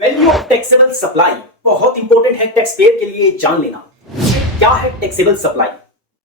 Value of taxable supply बहुत important है tax payer के लिए जान लेना। क्या है टैक्सेबल सप्लाई?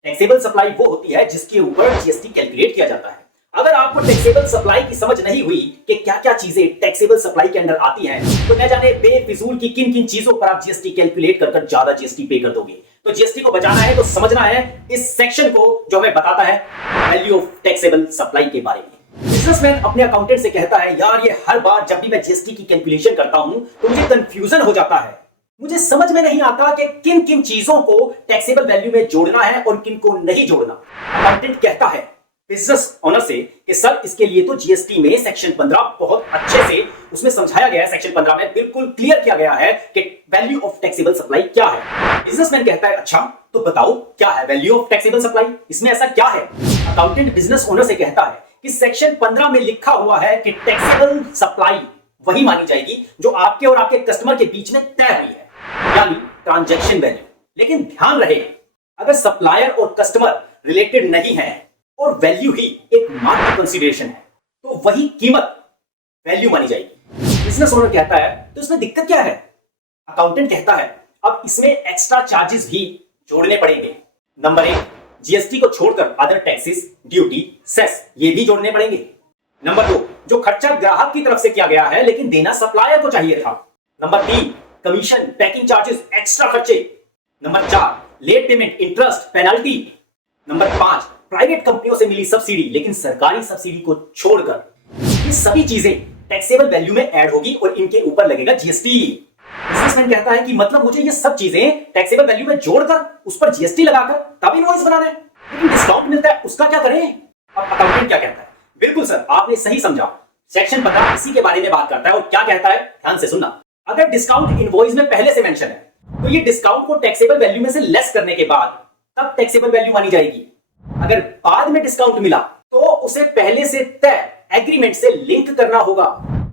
टैक्सेबल सप्लाई वो होती है जिसके ऊपर जीएसटी कैलकुलेट किया जाता है। अगर आपको टैक्सेबल सप्लाई की समझ नहीं हुई कि क्या क्या चीजें टैक्सेबल सप्लाई के अंदर आती हैं, तो न जाने बेफिजूल की किन किन चीजों पर आप जीएसटी कैलकुलेट कर ज्यादा जीएसटी पे कर दोगे। तो जीएसटी को बचाना है तो समझना है इस सेक्शन को जो हमें बताता है वैल्यू ऑफ टैक्सेबल सप्लाई के बारे में। बिजनेसमैन अपने अकाउंटेंट से कहता है, यार ये हर बार जब भी मैं जीएसटी की कैलकुलेशन करता हूं तो मुझे कंफ्यूजन हो जाता है, मुझे समझ में नहीं आता कि किन किन चीजों को टैक्सेबल वैल्यू में जोड़ना है और किन को नहीं जोड़ना। अकाउंटेंट कहता है बिजनेस ओनर से कि सर इसके लिए तो जीएसटी में सेक्शन 15 बहुत अच्छे से उसमें समझाया गया है, सेक्शन 15 में बिल्कुल क्लियर किया गया है कि वैल्यू ऑफ टैक्सेबल सप्लाई क्या है। बिजनेसमैन कहता है, अच्छा तो बताओ क्या है वैल्यू ऑफ टैक्सेबल सप्लाई, इसमें ऐसा क्या है? अकाउंटेंट बिजनेस ओनर से कहता है कि सेक्शन 15 में लिखा हुआ है कि टैक्सेबल सप्लाई वही मानी जाएगी जो आपके और आपके कस्टमर के बीच में तय हुई है, यानी ट्रांजैक्शन वैल्यू। लेकिन ध्यान रहे, अगर सप्लायर और कस्टमर रिलेटेड नहीं है और वैल्यू ही एक मार्केट कंसीडरेशन है तो वही कीमत वैल्यू मानी जाएगी। बिजनेस ओनर कहता है तो इसमें दिक्कत क्या है? अकाउंटेंट कहता है अब इसमें एक्स्ट्रा चार्जेस भी जोड़ने पड़ेंगे। नंबर 1, जीएसटी को छोड़कर अदर टैक्सेस, ड्यूटी, सेस ये भी जोड़ने पड़ेंगे। नंबर 2, जो खर्चा ग्राहक की तरफ से किया गया है लेकिन देना सप्लायर को चाहिए था। Number 3, commission, packing charges, extra खर्चे। Number 4, late payment, interest, penalty. Number 5, private कंपनियों से मिली सब्सिडी लेकिन सरकारी सब्सिडी को छोड़कर। ये सभी चीजें टैक्सेबल वैल्यू में ऐड होगी और इनके ऊपर लगेगा जीएसटी। बिजनेसमैन कहता है कि मतलब मुझे ये सब चीजें टैक्सेबल वैल्यू में जोड़कर उस पर जीएसटी लगाकर तब इनवॉइस बनाना है, लेकिन डिस्काउंट मिलता है उसका क्या करें? अब अकाउंटेंट क्या कहता है? बिल्कुल सर, आपने सही समझा, सेक्शन 15 इसी के बारे में बात करता है। और क्या कहता है, ध्यान से सुनना। अगर डिस्काउंट इनवॉइस में पहले से मेंशन है तो ये डिस्काउंट को टैक्सेबल वैल्यू में से लेस करने के बाद तब टैक्सेबल वैल्यू मानी जाएगी। अगर बाद में डिस्काउंट मिला तो उसे पहले से तय एग्रीमेंट से लिंक करना होगा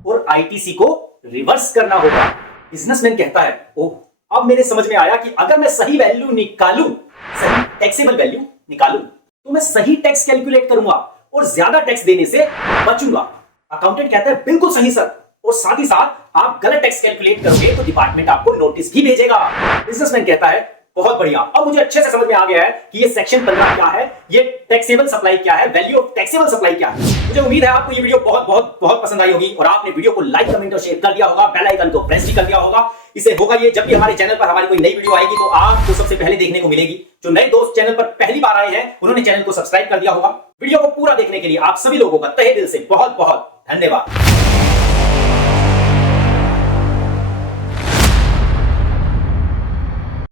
और आईटीसी को रिवर्स करना होगा। बिजनेसमैन कहता है, ओह अब मेरे समझ में आया कि अगर मैं सही वैल्यू निकालूं, सही टैक्सेबल वैल्यू निकालूं तो मैं सही टैक्स कैलकुलेट करूंगा और ज्यादा टैक्स देने से बचूंगा। अकाउंटेंट कहता है बिल्कुल सही सर, और साथ ही साथ आप गलत टैक्स कैलकुलेट करोगे तो डिपार्टमेंट आपको नोटिस भी भेजेगा। बिजनेसमैन कहता है बहुत बढ़िया, अब मुझे अच्छे से समझ में आ गया है कि ये सेक्शन 15 क्या है, ये टैक्सेबल सप्लाई क्या है, वैल्यू ऑफ टैक्सेबल सप्लाई क्या है। मुझे उम्मीद है आपको ये वीडियो बहुत बहुत बहुत पसंद आई होगी और आपने वीडियो को लाइक, कमेंट और शेयर कर दिया होगा, बेल आइकन को प्रेस भी कर दिया होगा। इसे होगा ये जब भी हमारे चैनल पर हमारी कोई नई वीडियो आएगी तो आपको सबसे पहले देखने को मिलेगी। जो नए दोस्त चैनल पर पहली बार आए हैं उन्होंने चैनल को सब्सक्राइब कर दिया होगा। वीडियो को पूरा देखने के लिए आप सभी लोगों का तहे दिल से बहुत बहुत धन्यवाद।